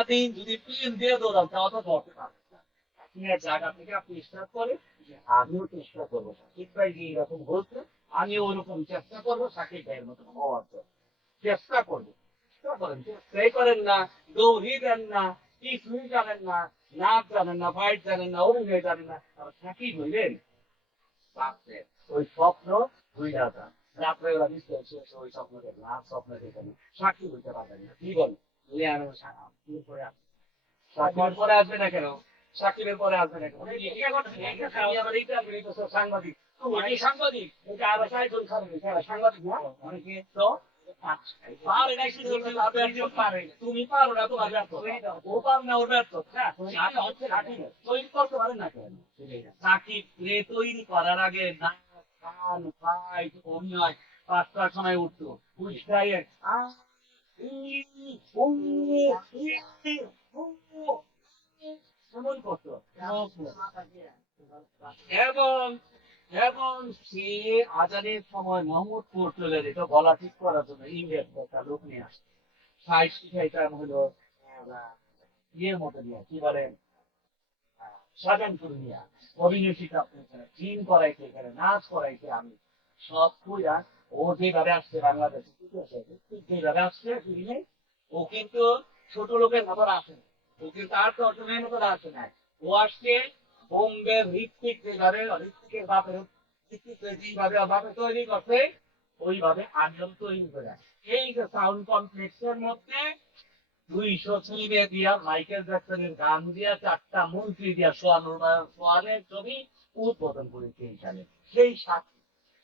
সারাদিন যদি প্লেন দিয়ে দৌড়ান তাও তো ধরতে পারবেন না। আপনি এক জায়গা থেকে আপনি স্টার্ট করেন যে আমিও চেষ্টা করবো সাকিব ভাই যে এরকম বলছে আমিও ওরকম চেষ্টা করবো সাকিব ভাইয়ের মতো হওয়ার জন্য। চেষ্টা করবো, চেষ্টা করেন, চেষ্টাই করেন না, দৌড়ই দেন না, কিছুই জানেন না, নাচ জানেন না, ফাইট জানেন না, অভিনয় জানেন না, আবার সাকিব হইলেন রাত্রে ওই স্বপ্ন ভুইলা যান। রাত্রেবেলা নিশ্চয় শেষ ওই স্বপ্ন দেখবেন, আর স্বপ্ন দেখবেন না, সাক্ষী হইতে পারবেন না। কি বল সাকিবের পরে আসবে না কেন? সাকিবের পরে আসবে না কেন? সাংবাদিক তুমি সাংবাদিক, এটা আরো 4 জন সাংবাদিক না অনেকে তো পারে নাই, শুধু পারে, তুমি পারো না, তোমার ব্যর্থ, ও পার না, ওর ব্যর্থ। তৈরি করতে পারেন না কেন? সাকিব তৈরি করার আগে না গান ফাইট অভিনয় 5টার সময় উঠতো, উঠাই এমন করতো এবং এবং সে আজানের সময় মোহাম্মদপুর চলে যেত গলা ঠিক করার জন্য ইংরেজ একটা লোক নিয়ে আসতো। সাইড শিখাইতাম হলো ইয়ের মতো নিয়ে কি বলে সাজানপুর নিয়ে অভিনয় শিখাতে জিম করাইছে, এখানে নাচ করাইছে। আমি সব কইরা ও যেভাবে আসছে বাংলাদেশে, ঠিক আছে, যেভাবে আসছে ফিল্মে, ও কিন্তু ছোট লোকের মতো আসে না, ও কিন্তু আর দর্শনের মতো আসে না। ও আসছে বোম্বের ঋত্বিক যেভাবে, ঋত্বিকের বাপের ঋত্বিক যেভাবে বাপে তৈরি করছে ওইভাবে আজল তৈরি করে। এই যে সাউন্ড কমপ্লেক্সের মধ্যে 200 ছেলে দিয়া মাইকেল জ্যাকসনের গান দিয়া 4টা মন্ত্রী দিয়া সোয়ানের ছবি উদ্বোধন করেছে এইখানে। সেই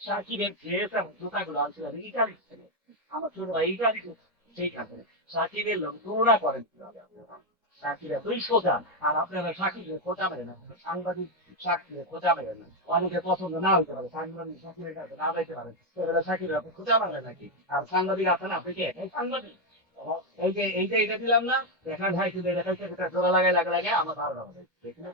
সাকিবের ড্রেস এবং জুতাগুলো আনছিল ইটালি থেকে, আমার ছোট ভাই ইটালি সেইখানে। সাকিবের লোক তুলনা করেন কিভাবে আপনারা? সাকিব এতই সোজা, আর আপনারা সাকিবের খোঁজা মেরে না, সাংবাদিক সাকিবের খোঁজা মেরে না। অনেকে পছন্দ না হইতে পারে, সাংবাদিক সাকিবের কাছে না যাইতে পারে, সেবেলা সাকিবের আপনি খোঁজা মারেন নাকি? আর সাংবাদিক আছেন আপনি কে? এই সাংবাদিক। এই যে এইটা এটা দিলাম না, দেখা যায় দেখাইছে জোড়া লাগাই লাগে আমার ভালো লাগে দেখি না।